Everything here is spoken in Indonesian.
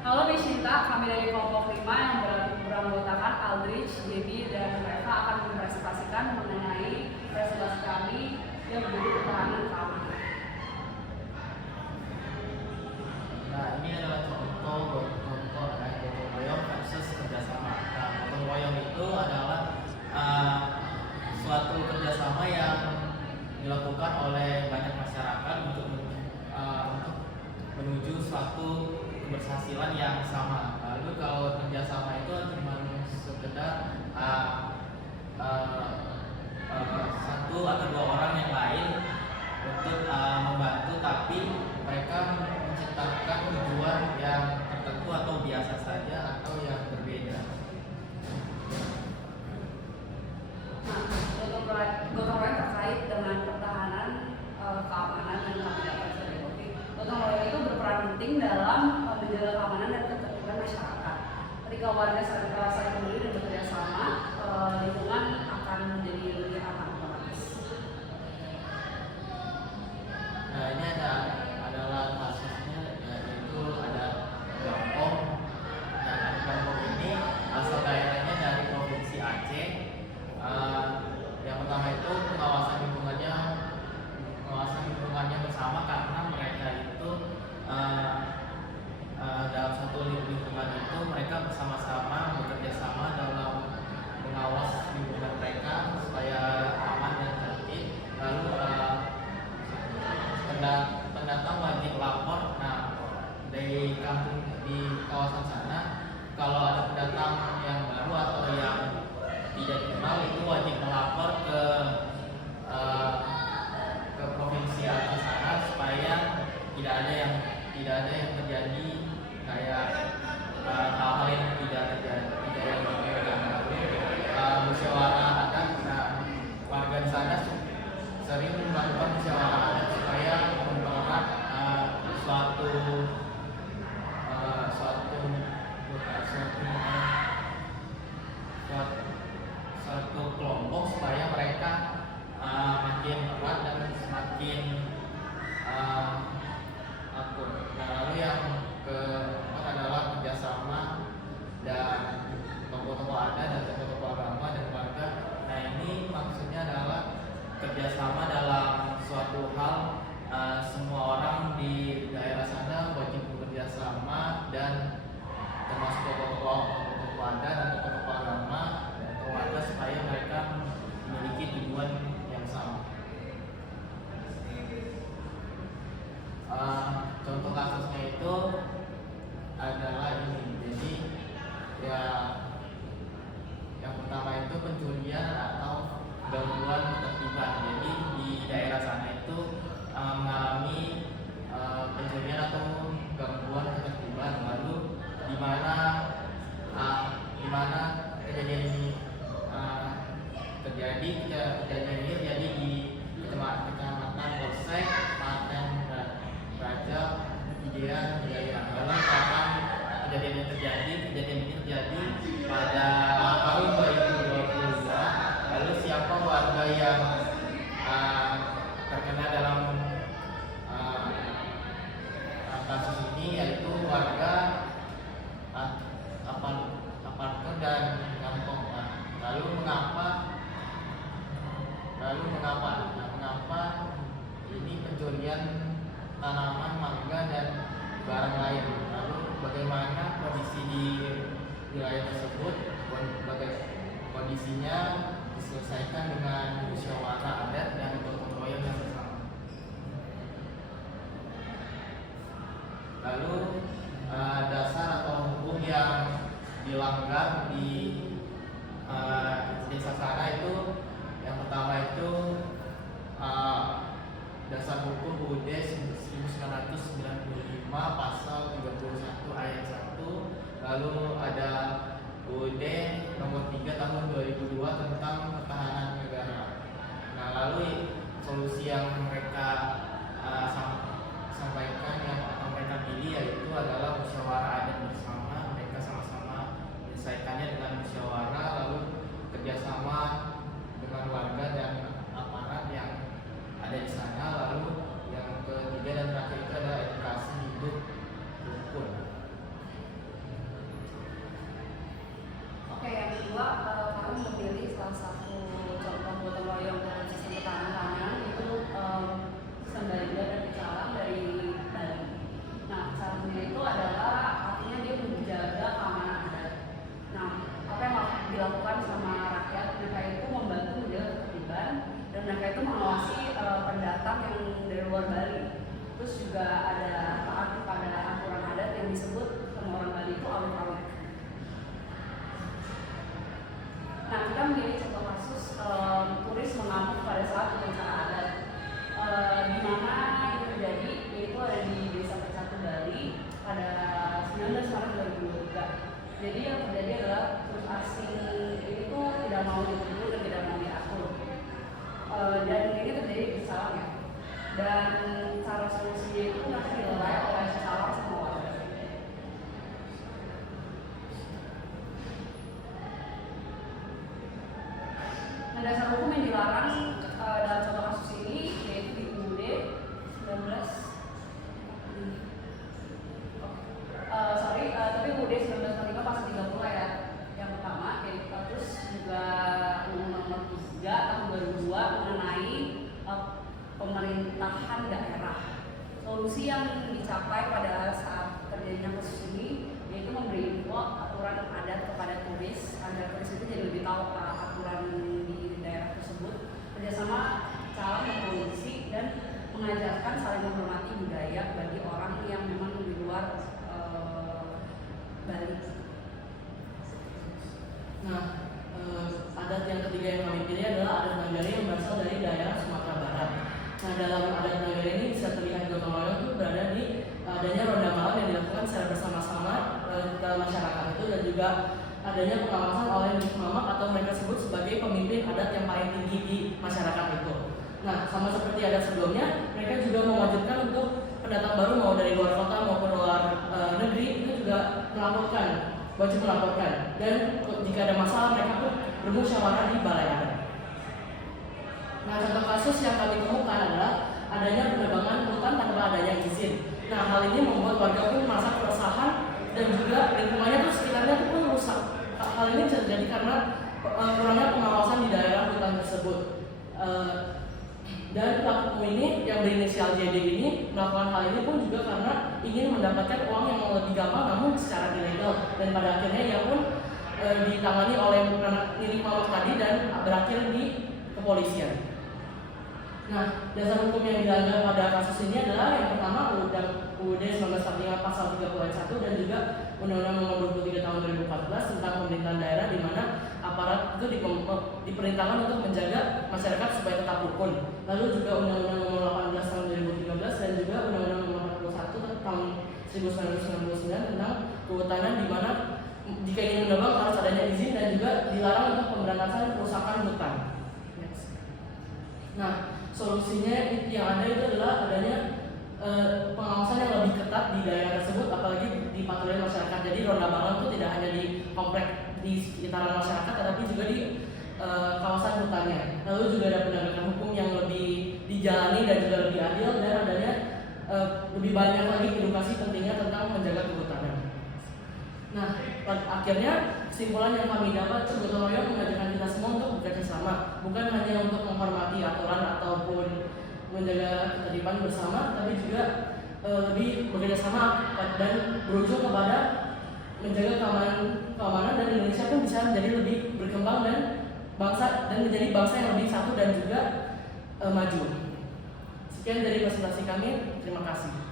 Halo Deshinta, kami dari kelompok 5 yang beranggotakan Aldrich, Jebi, dan Reva akan mempresentasikan mengenai presentasi kami yang berjudul pertahanan keamanan. Nah, ini adalah contoh gotong royong versus kerjasama. Nah, gotong royong itu adalah suatu kerjasama yang dilakukan oleh banyak masyarakat untuk menuju suatu keberhasilan yang sama. Lalu kalau kerjasama itu cuma sekedar satu atau dua orang yang lain untuk membantu, tapi mereka menciptakan tujuan yang tertentu atau biasa saja atau yang berbeda. Nah, gotong royong terkait dengan pertahanan keamanan dan kami dapat sebagai gotong royong itu berperan penting dalam menjaga keamanan dan ketertiban masyarakat. Ketika warga saling peduli dan bekerja sama, lingkungan akan menjadi lebih aman otomatis. Nah, ini adalah kasusnya, yaitu ada Gampong. Nah, Gampong ini asal daerahnya dari provinsi Aceh. Yang pertama itu pengawasan lingkungannya bersama, karena mereka itu dalam satu lingkungan itu mereka bersama-sama bekerja sama dalam mengawas lingkungan mereka supaya aman dan tertib. Lalu pendatang wajib lapor. Nah, di kawasan sana, kalau ada pendatang yang baru atau yang tidak dikenal, itu wajib melapor ke provinsi atau sana supaya tidak ada yang terjadi kayak hal-hal yang tidak yang musyawarah adat. Nah, warga di sana sering melakukan musyawarah adat supaya mempererat suatu kelompok supaya mereka makin erat dan semakin akur. Nah, lalu yang keempat adalah kerjasama dan tokoh-tokoh adat dan tokoh-tokoh agama dan warga. Nah, ini maksudnya adalah kerjasama dalam suatu hal. Semua orang di daerah sana wajib bekerja sama, dan termasuk tokoh-tokoh adat dan tokoh-tokoh agama dan warga, supaya mereka memiliki tujuan yang sama. Contoh kasusnya itu adalah ini. Jadi ya, yang pertama itu pencurian atau gangguan ketertiban. Jadi di daerah sana itu mengalami pencurian atau gangguan ketertiban. Lalu di mana kejadian ini terjadi? Kejadian ini terjadi di Kecamatan Polsek, Klaten Raja, Idea, Jaya. Lalu kapan kejadian ini terjadi pada tahun 2022. Lalu siapa warga yang terkena dalam kasus ini, yaitu warga Aparter dan Gampong. Lalu mengapa ini pencurian tanaman, mangga dan barang lain? Lalu bagaimana kondisi di wilayah tersebut? Kondisinya diselesaikan dengan musyawarah adat dan gotong royong yang bersama. Lalu dasar atau hukum yang dilanggar di desa sana itu, yang pertama itu dasar hukum UUD 1995 pasal 31 ayat 1. Lalu ada UUD nomor 3 tahun 2002 tentang pertahanan negara. Nah, lalu solusi yang mereka sampaikan, yang mereka pilih, yaitu adalah musyawarah adat bersama. Mereka sama-sama menyelesaikannya dengan musyawarah, lalu kerjasama dengan warga dan aparat yang ada di sana. Lalu yang ketiga dan terakhir itu adalah edukasi hidup rukun. yang disebut sama orang Bali itu awet-awet. Nah, kita memilih contoh kasus turis mengamuk pada saat upacara adat, di mana itu terjadi, yaitu ada di Desa Pecatu Bali pada 19 Maret 2023. Jadi yang terjadi adalah turis asing itu tidak mau ditegur dan tidak mau diatur, dan ini terjadi di Salang ya. Dan cara solusinya itu nanti dinilai oleh Salang sama warga. Nah, dasar hukum yang dilarang dalam contoh kasus ini yaitu di UUD 1945 pasal 30 ya. Yang pertama, terus juga Undang-Undang Nomor 3 tahun 2002 mengenai pemerintahan daerah. Solusi yang dicapai pada saat terjadinya kasus ini yaitu memberi info aturan adat kepada turis agar turis itu jadi lebih tahu aturan di daerah tersebut, kerjasama calon dan polisi, dan mengajarkan saling menghormati budaya bagi orang yang memang di luar Bali. Nah, adat yang ketiga yang kami pilih adalah adat Nagari yang berasal dari daerah Sumatera Barat. Nah, dalam adat Nagari ini bisa terlihat gotong royong itu berada di adanya ronda malam yang dilakukan secara bersama-sama dalam masyarakat itu, dan juga adanya pengawasan oleh mamak atau mereka sebut sebagai pemimpin adat yang paling tinggi di masyarakat itu. Nah, sama seperti adat sebelumnya, mereka juga mewajibkan untuk pendatang baru mau dari luar kota maupun luar negeri itu juga wajib melaporkan, dan jika ada masalah mereka pun bermusyawarah di balai adat. Nah, contoh kasus yang kami temukan adalah adanya penebangan hutan tanpa adanya izin. Nah, hal ini membuat warga pun merasa keresahan dan juga lingkungannya tuh sekitarnya tuh pun rusak. Hal ini bisa terjadi karena kurangnya pengawasan di daerah hutan tersebut. Dan pelaku ini yang berinisial JD ini melakukan hal ini pun juga karena ingin mendapatkan uang yang lebih gampang namun secara ilegal, dan pada akhirnya ia pun ditangani oleh milik mamak tadi dan berakhir di kepolisian. Nah, dasar hukum yang dilanggar pada kasus ini adalah yang pertama UUD 1945 pasal 30 ayat 1 dan juga Undang-Undang Nomor 23 tahun 2014 tentang pemerintahan daerah, di mana aparat itu diperintahkan untuk menjaga masyarakat supaya tetap rukun. Lalu juga Undang-Undang Nomor 18 tahun 2013 dan juga Undang-Undang Nomor 41 tahun 1999 tentang kehutanan, di mana jika ingin menebang harus adanya izin dan juga dilarang untuk pemberantasan kerusakan hutan. Nah, solusinya yang ada itu adalah adanya pengawasan yang lebih ketat di daerah tersebut, apalagi di patroli masyarakat. Jadi ronda malam itu tidak hanya di komplek di sekitaran masyarakat, tetapi juga di kawasan hutannya. Lalu juga ada penegakan hukum yang lebih dijalani dan juga lebih adil, dan adanya lebih banyak lagi edukasi pentingnya tentang menjaga kehutanan. Nah, akhirnya kesimpulan yang kami dapat, gotong royong mengajarkan kita semua untuk bekerja sama, bukan hanya untuk menghormati aturan ataupun menjaga ketertiban bersama, tapi juga lebih bekerja sama dan berujung kepada menjaga keamanan, dan Indonesia pun bisa menjadi lebih berkembang dan menjadi bangsa yang lebih satu dan juga maju. Sekian dari presentasi kami, terima kasih.